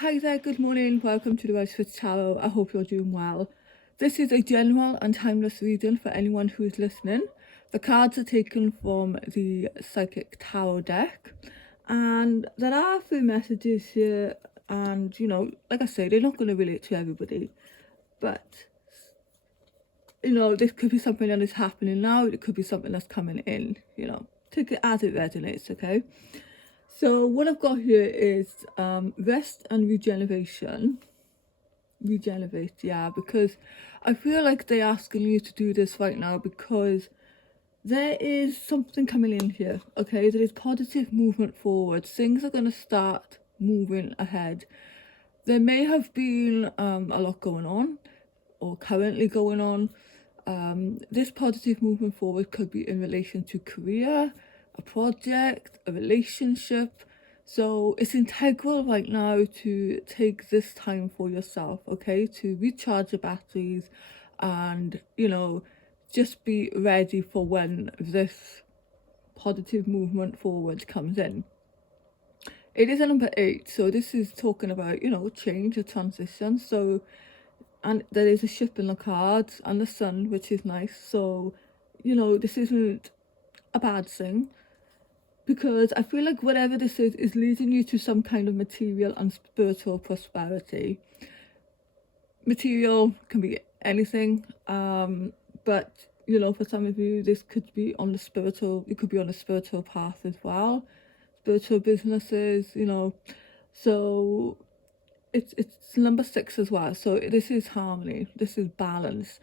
Hi there, good morning. Welcome to the Wise for Tarot. I hope you're doing well. This is a general and timeless reading for anyone who is listening. The cards are taken from the Psychic Tarot deck, and there are a few messages here. And like I say, they're not going to relate to everybody, but this could be something that is happening now. It could be something that's coming in. Take it as it resonates, okay? So what I've got here is rest and regeneration. Regenerate, yeah, because I feel like they're asking you to do this right now because there is something coming in here, okay? There is positive movement forward. Things are going to start moving ahead. There may have been a lot going on or currently going on. This positive movement forward could be in relation to career, a project, a relationship. So it's integral right now to take this time for yourself, okay, to recharge your batteries and, just be ready for when this positive movement forward comes in. It is a number 8, so this is talking about, change, a transition. So, and there is a ship in the cards and the sun, which is nice. So, this isn't a bad thing, because I feel like whatever this is leading you to some kind of material and spiritual prosperity. Material can be anything, but for some of you, this could be on the spiritual. You could be on a spiritual path as well, spiritual businesses. So it's number 6 as well. So this is harmony. This is balance.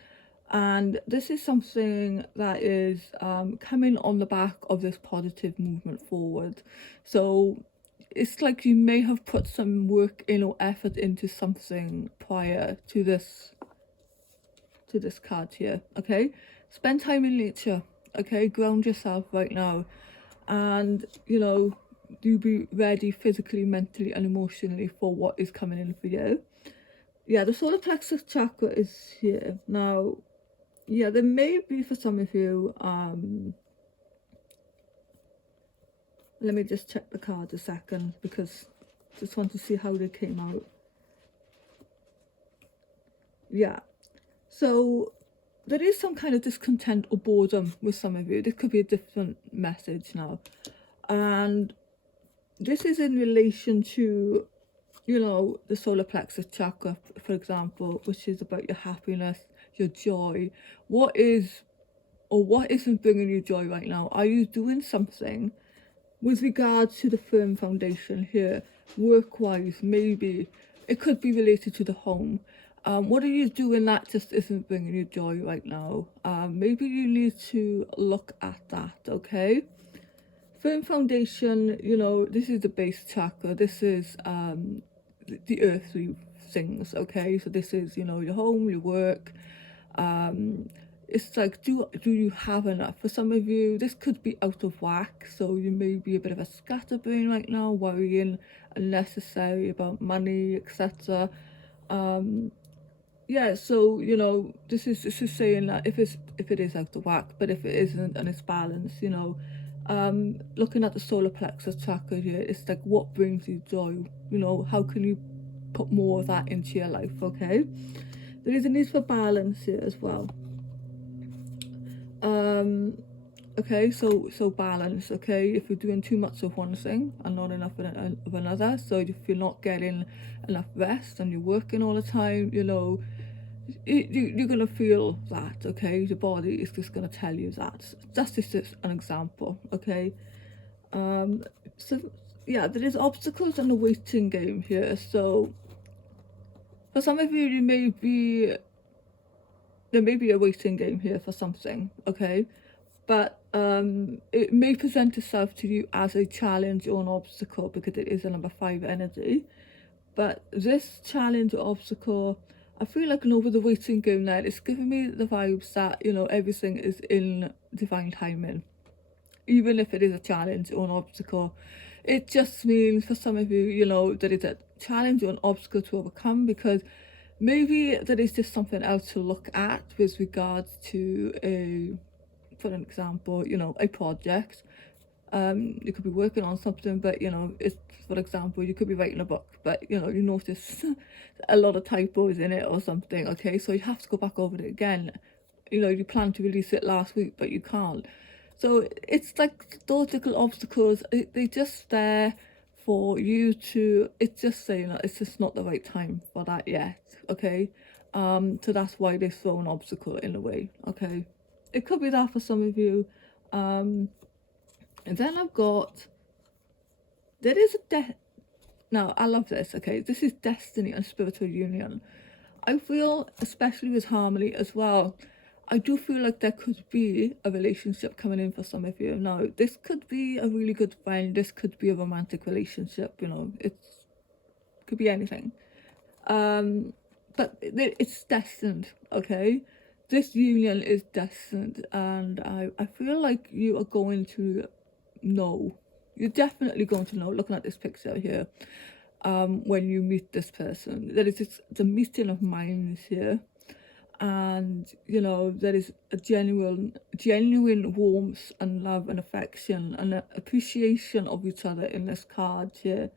And this is something that is coming on the back of this positive movement forward. So it's like you may have put some work in or effort into something prior to this card here, okay? Spend time in nature, okay? Ground yourself right now. And, you be ready physically, mentally, and emotionally for what is coming in for you. Yeah, the solar plexus chakra is here. Now, yeah, there may be for some of you, let me just check the cards a second because I just want to see how they came out. Yeah, so there is some kind of discontent or boredom with some of you. This could be a different message now. And this is in relation to, the solar plexus chakra, for example, which is about your happiness, your joy. What is or what isn't bringing you joy right now? Are you doing something with regards to the firm foundation here, work-wise? Maybe it could be related to the home. What are you doing that just isn't bringing you joy right now? Maybe you need to look at that, okay? Firm foundation, this is the base chakra. This is the earthly things, okay? So this is, your home, your work. It's like, do you have enough? For some of you, this could be out of whack. So you may be a bit of a scatterbrain right now, worrying unnecessary about money, etc. Yeah, so this is saying that if it is out of whack, but if it isn't and it's balanced, looking at the solar plexus chakra here, it's like, what brings you joy? How can you put more of that into your life? Okay, there is a need for balance here as well. Okay, so balance. Okay, if you're doing too much of one thing and not enough of another, so if you're not getting enough rest and you're working all the time, you're gonna feel that. Okay, your body is just gonna tell you that. That's just an example. Okay, so yeah, there is obstacles and a waiting game here. So for some of you, there may be a waiting game here for something. Okay, but it may present itself to you as a challenge or an obstacle because it is a number 5 energy. But this challenge or obstacle, I feel like over the waiting game there, it's giving me the vibes that, everything is in divine timing. Even if it is a challenge or an obstacle, it just means for some of you, that it's a challenge or an obstacle to overcome, because maybe there is just something else to look at with regards to for an example, a project. You could be working on something, but you know, it's, for example, you could be writing a book, but you know, you notice a lot of typos in it or something. Okay, so you have to go back over it again. You know, you plan to release it last week, but you can't. So it's like those little obstacles, they just there for you to, it's just saying that it's just not the right time for that yet. Okay, so that's why they throw an obstacle in the way. Okay, it could be that for some of you. And then I've got, there is a now I love this. Okay, this is destiny and spiritual union. I feel, especially with harmony as well, I do feel like there could be a relationship coming in for some of you. Now, this could be a really good friend, this could be a romantic relationship, you know, it could be anything. But it's destined, okay? This union is destined, and I feel like you are going to know. You're definitely going to know, looking at this picture here, when you meet this person. There is just the meeting of minds here, and you know, there is a genuine warmth and love and affection and appreciation of each other in this card here.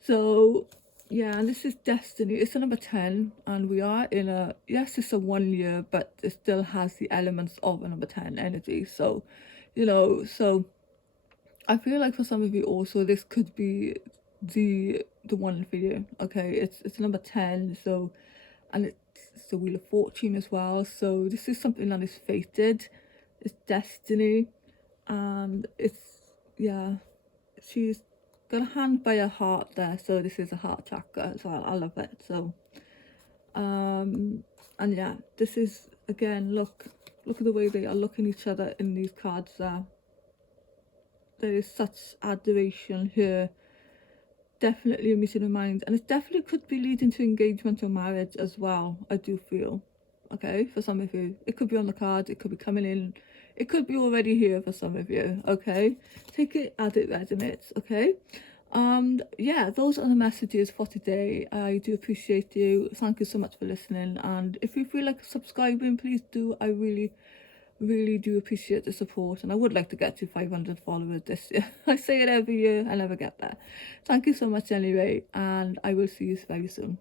So yeah, and this is destiny. It's a number 10, and we are in a, yes, it's a 1 year, but it still has the elements of a number 10 energy. So you know, so I feel like for some of you also, this could be the one for you. Okay, it's number 10, so, and it's the Wheel of Fortune as well. So this is something that is fated, it's destiny, and it's, yeah, she's got a hand by her heart there, so this is a heart chakra as well. I love it. So and yeah, this is, again, look at the way they are looking at each other in these cards there. There is such adoration here, definitely a meeting of minds, and it definitely could be leading to engagement or marriage as well, I do feel. Okay, for some of you, it could be on the card, it could be coming in, it could be already here for some of you. Okay, take it as it resonates. Okay, yeah, those are the messages for today. I do appreciate you, thank you so much for listening, and if you feel like subscribing, please do. I really do appreciate the support, and I would like to get to 500 followers this year. I say it every year, I never get there. Thank you so much anyway, and I will see you very soon.